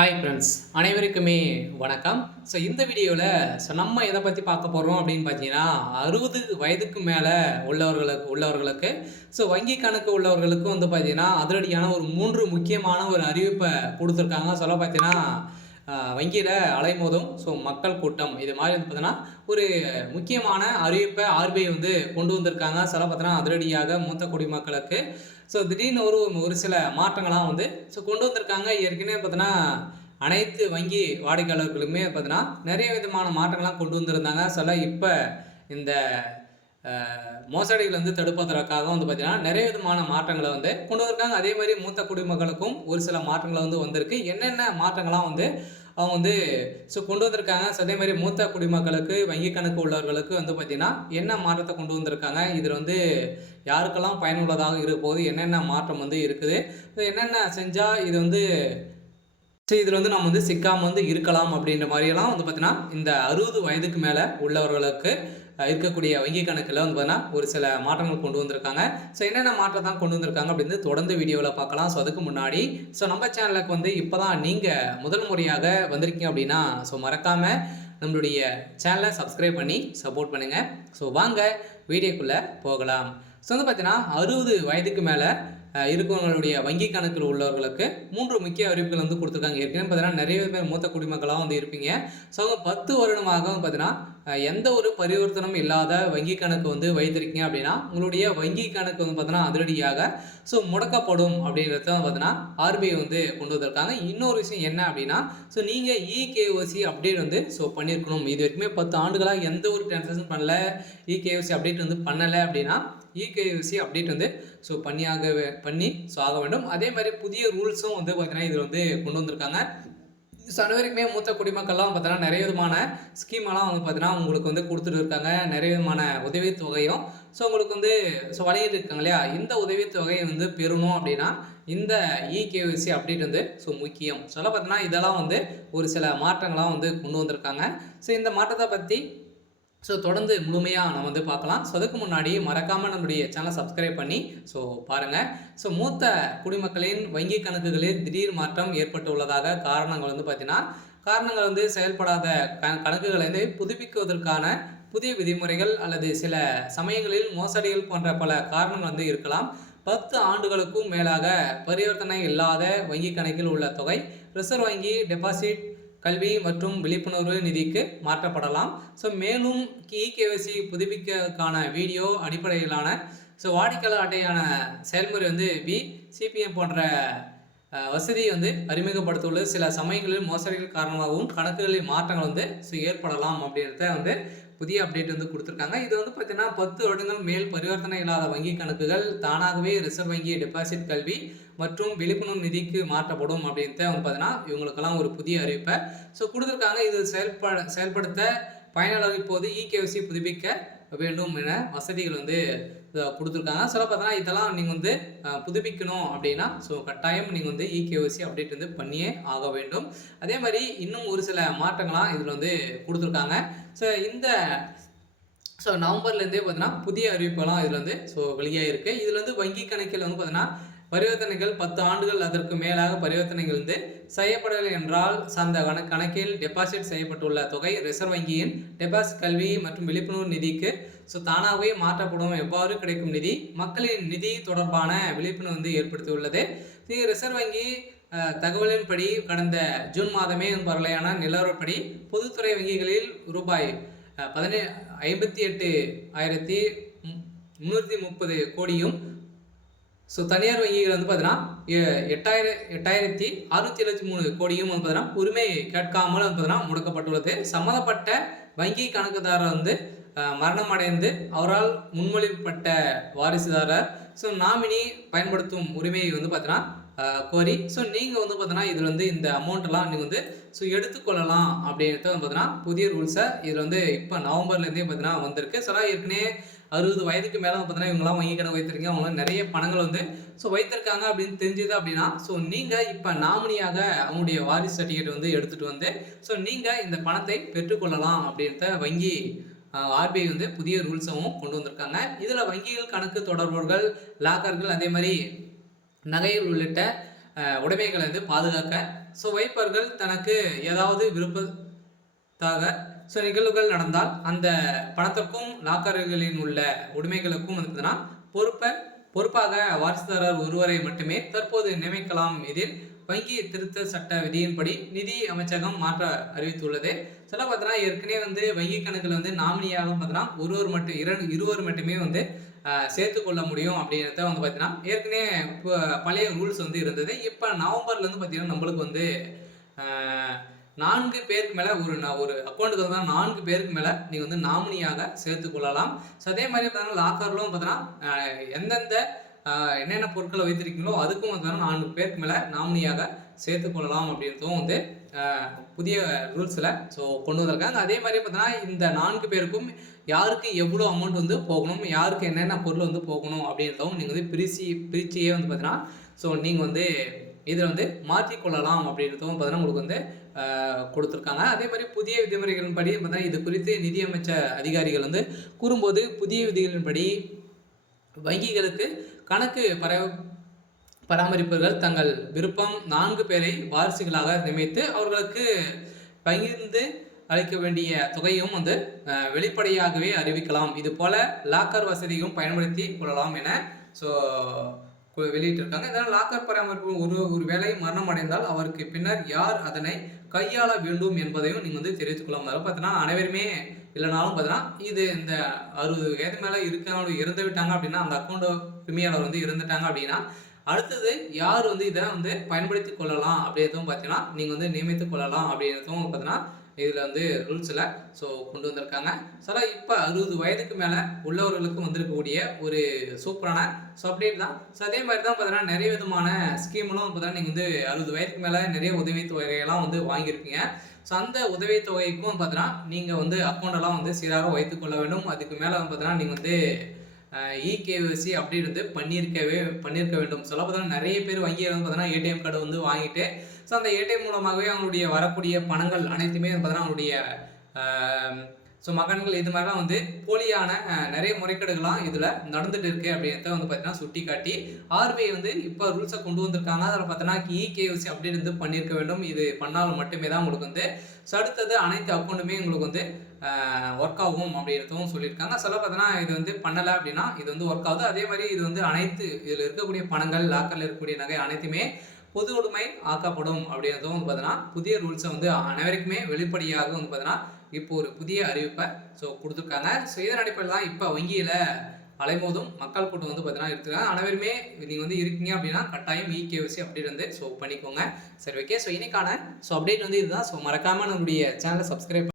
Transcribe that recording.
Hi friends, அனைவருக்குமே வணக்கம். இந்த வீடியோவில் நம்ம எதை பற்றி பார்க்க போகிறோம் அப்படின்னு பார்த்தீங்கன்னா, 60 வயதுக்கு மேலே உள்ளவர்களுக்கு வங்கி கணக்கு உள்ளவர்களுக்கும் பார்த்தீங்கன்னா, அதிரடியான ஒரு 3 முக்கியமான ஒரு அறிவிப்பை கொடுத்துருக்காங்க. பார்த்தீங்கன்னா, வங்கியில் அலைமோதும் மக்கள் கூட்டம் இது மாதிரி பார்த்தீங்கன்னா, ஒரு முக்கியமான அறிவிப்பை ஆர்பிஐ கொண்டு வந்திருக்காங்க. பார்த்தீங்கன்னா, அதிரடியாக மூத்த குடிமக்களுக்கு திடீர்னு ஒரு சில மாற்றங்கள்லாம் கொண்டு வந்திருக்காங்க. ஏற்கனவே பார்த்தீங்கன்னா, அனைத்து வங்கி வாடிக்கையாளர்களுக்குமே பார்த்தீங்கன்னா, நிறைய விதமான மாற்றங்கள்லாம் கொண்டு வந்திருந்தாங்க. இப்போ இந்த மோசடிகள் தடுப்பதற்காக பார்த்தீங்கன்னா, நிறைய விதமான மாற்றங்களை கொண்டு வந்திருக்காங்க. அதே மாதிரி மூத்த குடிமக்களுக்கும் ஒரு சில மாற்றங்கள் வந்திருக்கு. என்னென்ன மாற்றங்கள்லாம் அவங்க கொண்டு வந்திருக்காங்க. அதே மாதிரி மூத்த குடிமக்களுக்கு வங்கி கணக்கு உள்ளவர்களுக்கு பார்த்தீங்கன்னா, என்ன மாற்றத்தை கொண்டு வந்திருக்காங்க, இதில் யாருக்கெல்லாம் பயனுள்ளதாக இருக்க போது, என்னென்ன மாற்றம் இருக்குது, என்னென்ன செஞ்சால் இது இதில் நம்ம சிக்காமல் இருக்கலாம் அப்படின்ற மாதிரியெல்லாம் பார்த்தீங்கன்னா, இந்த 60 வயதுக்கு மேலே உள்ளவர்களுக்கு இருக்கக்கூடிய வங்கி கணக்கில் பார்த்தீங்கன்னா ஒரு சில மாற்றங்கள் கொண்டு வந்திருக்காங்க. என்னென்ன மாற்றம் தான் கொண்டு வந்திருக்காங்க அப்படின்னு தொடர்ந்து வீடியோவில் பார்க்கலாம். அதுக்கு முன்னாடி நம்ம சேனலுக்கு இப்போ தான் நீங்கள் முதல் முறையாக வந்திருக்கீங்க அப்படின்னா மறக்காமல் நம்மளுடைய சேனலை சப்ஸ்கிரைப் பண்ணி சப்போர்ட் பண்ணுங்கள். வாங்க வீடியோக்குள்ளே போகலாம். பார்த்தீங்கன்னா 60 வயதுக்கு மேலே இருக்கவங்களுடைய வங்கி கணக்கில் உள்ளவர்களுக்கு 3 முக்கிய அறிவிப்புகள் கொடுத்துருக்காங்க. ஏற்கனவே பார்த்தீங்கன்னா நிறைய பேர் மூத்த குடிமக்களாக இருப்பீங்க. 10 வருடமாக பார்த்தீங்கன்னா எந்த ஒரு பரிவர்த்தனும் இல்லாத வங்கி கணக்கு வைத்திருக்கீங்க அப்படின்னா, உங்களுடைய வங்கி கணக்கு பார்த்தீங்கன்னா அதிரடியாக முடக்கப்படும் அப்படின்றத பார்த்தீங்கன்னா ஆர்பிஐ கொண்டு வந்திருக்காங்க. இன்னொரு விஷயம் என்ன அப்படின்னா, நீங்கள் இகேஒசி அப்டேட் பண்ணியிருக்கணும். இது வரைக்குமே 10 ஆண்டுகளாக எந்த ஒரு டிரான்சாக்ஷன் பண்ணல, இகேஒசி அப்டேட் பண்ணலை அப்படின்னா இகேஒசி அப்டேட் பண்ணி ஆக வேண்டும். அதே மாதிரி புதிய ரூல்ஸும் பார்த்தீங்கன்னா இதில் கொண்டு வந்திருக்காங்க. அனைவருக்குமே மூத்த குடிமக்கள்லாம் பார்த்தீங்கன்னா நிறைய விதமான ஸ்கீமெல்லாம் பார்த்தீங்கன்னா உங்களுக்கு கொடுத்துட்டு இருக்காங்க. நிறைய விதமான உதவித்தொகையும் உங்களுக்கு வழங்கிட்டு இருக்காங்க இல்லையா. இந்த உதவித்தொகையை பெறணும் அப்படின்னா இந்த இகேஒசி அப்டேட் முக்கியம். பார்த்தீங்கன்னா இதெல்லாம் ஒரு சில மாற்றங்கள்லாம் கொண்டு வந்திருக்காங்க. இந்த மாற்றத்தை பற்றி தொடர்ந்து முழுமையாக நம்ம பார்க்கலாம். அதுக்கு முன்னாடி மறக்காமல் நம்மளுடைய சேனலை சப்ஸ்கிரைப் பண்ணி பாருங்கள். மூத்த குடிமக்களின் வங்கி கணக்குகளில் திடீர் மாற்றம் ஏற்பட்டுள்ளதாக காரணங்கள் பார்த்தீங்கன்னா, காரணங்கள் செயல்படாத கணக்குகளை புதுப்பிக்குவதற்கான புதிய விதிமுறைகள் அல்லது சில சமயங்களில் மோசடிகள் போன்ற பல காரணங்கள் இருக்கலாம். 10 ஆண்டுகளுக்கும் மேலாக பரிவர்த்தனை இல்லாத வங்கி கணக்கில் உள்ள தொகை ரிசர்வ் வங்கி டெபாசிட் கல்வி மற்றும் விழிப்புணர்வு நிதிக்கு மாற்றப்படலாம். மேலும் இகேஒசி புதுப்பிக்கிறதுக்கான வீடியோ அடிப்படையிலான வாடிக்கையாளர் அட்டையான செயல்முறை சிபிஎம் போன்ற வசதி அறிமுகப்படுத்தியுள்ளது. சில சமயங்களில் மோசடிகள் காரணமாகவும் கணக்குகளில் மாற்றங்கள் ஏற்படலாம் அப்படின்றத புதிய அப்டேட் கொடுத்துருக்காங்க. இது பார்த்தீங்கன்னா 10 வருடங்கள் மேல் பரிவர்த்தனை இல்லாத வங்கி கணக்குகள் தானாகவே ரிசர்வ் வங்கி டெபாசிட் கல்வி மற்றும் விழிப்புணர்வு நிதிக்கு மாற்றப்படும் அப்படின்ட்டு பார்த்தீங்கன்னா இவங்களுக்கெல்லாம் ஒரு புதிய அறிவிப்பை கொடுத்துருக்காங்க. இது செயல்படுத்த பயனாளர் இப்போது இகேஒசி புதுப்பிக்க வேண்டும் என வசதிகள் கொடுத்துருக்காங்க. பார்த்தீங்கன்னா இதெல்லாம் நீங்கள் புதுப்பிக்கணும் அப்படின்னா கட்டாயம் நீங்கள் இகேஒசி அப்டேட் பண்ணியே ஆக வேண்டும். அதே மாதிரி இன்னும் ஒரு சில மாற்றங்கள்லாம் இதில் கொடுத்துருக்காங்க. இந்த நவம்பர்லேருந்தே பார்த்தீங்கன்னா புதிய அறிவிப்புலாம் இதில் வெளியாக இருக்குது. இதில் வங்கி கணக்கில் பார்த்தீங்கன்னா பரிவர்த்தனைகள் 10 ஆண்டுகள் அதற்கு மேலாக பரிவர்த்தனைகள் செய்யப்படவில்லை என்றால் அந்த கணக்கில் டெபாசிட் செய்யப்பட்டுள்ள தொகை ரிசர்வ் வங்கியின் டெபாசிட் கல்வி மற்றும் விழிப்புணர்வு நிதிக்கு தானாகவே மாற்றப்படும். எவ்வாறு கிடைக்கும் நிதி மக்களின் நிதி தொடர்பான விழிப்புணர்வு ஏற்படுத்தியுள்ளது. ரிசர்வ் வங்கி தகவலின்படி கடந்த ஜூன் மாதமே வரலையான நிலவரப்படி பொதுத்துறை வங்கிகளில் ரூபாய் 58,330 கோடியும் தனியார் வங்கிகள் பார்த்தீங்கன்னா 8,673 கோடியும் பார்த்தீங்கன்னா உரிமை கேட்காமல் பார்த்தீங்கன்னா முடக்கப்பட்டுள்ளது. சம்மந்தப்பட்ட வங்கி கணக்குதாரர் மரணம் அடைந்து அவரால் முன்மொழிப்பட்ட வாரிசுதாரர் நாமினி பயன்படுத்தும் உரிமையை பார்த்தீங்கன்னா கோரி நீங்கள் பார்த்தீங்கன்னா இதில் இந்த அமௌண்ட்டெல்லாம் நீங்கள் எடுத்துக்கொள்ளலாம் அப்படின்றது பார்த்தீங்கன்னா புதிய ரூல்ஸை இதில் இப்போ நவம்பர்லேருந்தே பார்த்தீங்கன்னா வந்திருக்கு. ஏற்கனவே 60 வயதுக்கு மேலே பார்த்தீங்கன்னா இவங்களாம் வங்கி கணக்கு வைத்திருக்கீங்க, அவங்களாம் நிறைய பணங்கள் வைத்திருக்காங்க அப்படின்னு தெரிஞ்சது அப்படின்னா நீங்கள் இப்போ நாமினியாக அவங்களுடைய வாரிசு சர்டிஃபிகேட் எடுத்துகிட்டு நீங்கள் இந்த பணத்தை பெற்றுக்கொள்ளலாம் அப்படின்றத வங்கி ஆர்பிஐ புதிய ரூல்ஸும் கொண்டு வந்திருக்காங்க. இதில் வங்கிகள் கணக்கு தொடர்பவர்கள் லாக்கர்கள் அதே மாதிரி நகைகள் உள்ளிட்ட உடைமைகளை வந்து பாதுகாக்க. ஸோ வைப்பவர்கள் தனக்கு ஏதாவது விருப்பத்தாக நிகழ்வுகள் நடந்தால் அந்த பணத்திற்கும் லாக்கர்களின் உள்ள உடைமைகளுக்கும் வந்து பார்த்தீங்கன்னா பொறுப்பாக வாரிசுதாரர் ஒருவரை மட்டுமே தற்போது நியமிக்கலாம். இதில் வங்கி திருத்த சட்ட விதியின்படி நிதி அமைச்சகம் மாற்ற அறிவித்துள்ளது. சில பார்த்தீங்கன்னா ஏற்கனவே வந்து வங்கி கணக்கில் வந்து நாமினியாக பார்த்தீங்கன்னா இருவர் மட்டுமே வந்து சேர்த்து கொள்ள முடியும் அப்படின்றத வந்து பார்த்தீங்கன்னா ஏற்கனவே இப்போ பழைய ரூல்ஸ் வந்து இருந்தது. இப்போ நவம்பர்லேருந்து பார்த்தீங்கன்னா நம்மளுக்கு வந்து 4 பேருக்கு மேலே ஒரு அக்கௌண்ட்டுக்கு வந்து 4 பேருக்கு மேலே நீங்கள் வந்து நாமினியாக சேர்த்து கொள்ளலாம். ஸோ அதே மாதிரி பார்த்தீங்கன்னா லாக்கர்லும் பார்த்தீங்கன்னா எந்தெந்த என்னென்ன பொருட்களை வைத்திருக்கீங்களோ அதுக்கும் பார்த்தீங்கன்னா 4 பேருக்கு மேலே நாமினியாக சேர்த்து கொள்ளலாம் அப்படின்றதும் வந்து புதிய ரூல்ஸில் ஸோ கொண்டு வந்திருக்காங்க. அதே மாதிரி பார்த்தீங்கன்னா இந்த 4 பேருக்கும் யாருக்கு எவ்வளோ அமௌண்ட் வந்து போகணும், யாருக்கு என்னென்ன பொருள் வந்து போகணும் அப்படின்றதும் நீங்கள் வந்து பிரிச்சியே வந்து பார்த்தீங்கன்னா ஸோ நீங்கள் வந்து இதில் வந்து மாற்றிக்கொள்ளலாம் அப்படின்றதும் பார்த்தீங்கன்னா உங்களுக்கு வந்து கொடுத்துருக்காங்க. அதே மாதிரி புதிய விதிமுறைகளின்படி பார்த்தீங்கன்னா இது குறித்து நிதியமைச்ச அதிகாரிகள் வந்து கூறும்போது புதிய விதிகளின்படி வங்கிகளுக்கு கணக்கு பராமரிப்பவர்கள் தங்கள் விருப்பம் 4 பேரை வாரிசுகளாக நியமித்து அவர்களுக்கு பகிர்ந்து அளிக்க வேண்டிய தொகையும் வந்து வெளிப்படையாகவே அறிவிக்கலாம். இது போல லாக்கர் வசதியும் பயன்படுத்தி கொள்ளலாம் என ஸோ வெளியிட்டிருக்காங்க. இதனால் லாக்கர் பராமரிப்பு ஒரு வேலை மரணம் அடைந்தால் அவருக்கு பின்னர் யார் அதனை கையாள வேண்டும் என்பதையும் நீங்கள் வந்து தெரிவித்துக் கொள்ளலாம். அதாவது பார்த்தீங்கன்னா அனைவருமே இல்லைனாலும் பார்த்தீங்கன்னா இது இந்த 60 வயது மேலே இருக்கவங்க இறந்து விட்டாங்க அப்படின்னா அந்த அக்கௌண்ட் உரிமையாளர் வந்து இறந்துட்டாங்க அப்படின்னா அடுத்தது யார் வந்து இதை வந்து பயன்படுத்தி கொள்ளலாம் அப்படின்றதும் பார்த்தீங்கன்னா நீங்கள் வந்து நியமித்துக் கொள்ளலாம் அப்படின்றதும் பார்த்தீங்கன்னா இதில் வந்து ரூல்ஸில் ஸோ கொண்டு வந்திருக்காங்க. ஸோ இப்போ 60 வயதுக்கு மேலே உள்ளவர்களுக்கு வந்திருக்கக்கூடிய ஒரு சூப்பரான ஸோ அப்டேட் தான். ஸோ அதே மாதிரி தான் பார்த்தீங்கன்னா நிறைய விதமான ஸ்கீம்களும் பார்த்தீங்கன்னா நீங்கள் வந்து 60 வயதுக்கு மேலே நிறைய உதவித்தொகையெல்லாம் வந்து வாங்கியிருப்பீங்க. ஸோ அந்த உதவித்தொகைக்கும் பார்த்தீங்கன்னா நீங்கள் வந்து அக்கௌண்டெல்லாம் வந்து சீராக வைத்துக்கொள்ள வேண்டும். அதுக்கு மேலே வந்து பார்த்தீங்கன்னா நீங்கள் வந்து இகேஒய்சி அப்படின்றது பண்ணியிருக்க வேண்டும். சொல்ல பார்த்தீங்கன்னா நிறைய பேர் வங்கியில் வந்து பார்த்தீங்கன்னா ஏடிஎம் கார்டு வந்து வாங்கிட்டு ஸோ அந்த ஏடிஎம் மூலமாகவே அவங்களுடைய வரக்கூடிய பணங்கள் அனைத்துமே பார்த்தீங்கன்னா அவங்களுடைய ஸோ மகன்கள் இது மாதிரிலாம் வந்து போலியான நிறைய முறைகேடுகள்லாம் இதில் நடந்துட்டு இருக்கு அப்படின்றத வந்து பார்த்தீங்கன்னா சுட்டி காட்டி ஆர்பிஐ வந்து இப்போ ரூல்ஸை கொண்டு வந்திருக்காங்க. அதில் பார்த்தீங்கன்னா இகேஒய்சி அப்படின்னு பண்ணியிருக்க வேண்டும். இது பண்ணால் மட்டுமே தான் உங்களுக்கு வந்து ஸோ அடுத்தது அனைத்து அக்கௌண்ட்டுமே உங்களுக்கு வந்து ஒர்க் ஆகும் அப்படின்றதும் சொல்லியிருக்காங்க. சொல்ல பார்த்தீங்கன்னா இது வந்து பண்ணலை அப்படின்னா இது வந்து ஒர்க் ஆகுது. அதே மாதிரி இது வந்து அனைத்து இதில் இருக்கக்கூடிய பணங்கள் லாக்கரில் இருக்கக்கூடிய நகை அனைத்துமே பொது உடைமை ஆக்கப்படும் அப்படின்றதும் வந்து பார்த்தீங்கன்னா புதிய ரூல்ஸை வந்து அனைவருக்குமே வெளிப்படையாக வந்து பார்த்தீங்கன்னா இப்போ ஒரு புதிய அறிவிப்பை ஸோ கொடுத்துருக்காங்க. ஸோ இதன் அடிப்படையில் தான் இப்போ வங்கியில் அலைமோதும் மக்கள் கூட்டம் வந்து பார்த்தீங்கன்னா எடுத்துருக்காங்க. அனைவருமே நீங்கள் வந்து இருக்கீங்க அப்படின்னா கட்டாயம் இகேஒய்சி அப்படின்னு வந்து ஸோ பண்ணிக்கோங்க. சரி ஓகே. ஸோ இன்னைக்கான ஸோ அப்டேட் வந்து இதுதான். ஸோ மறக்காமல் நம்மளுடைய சேனலை சப்ஸ்கிரைப்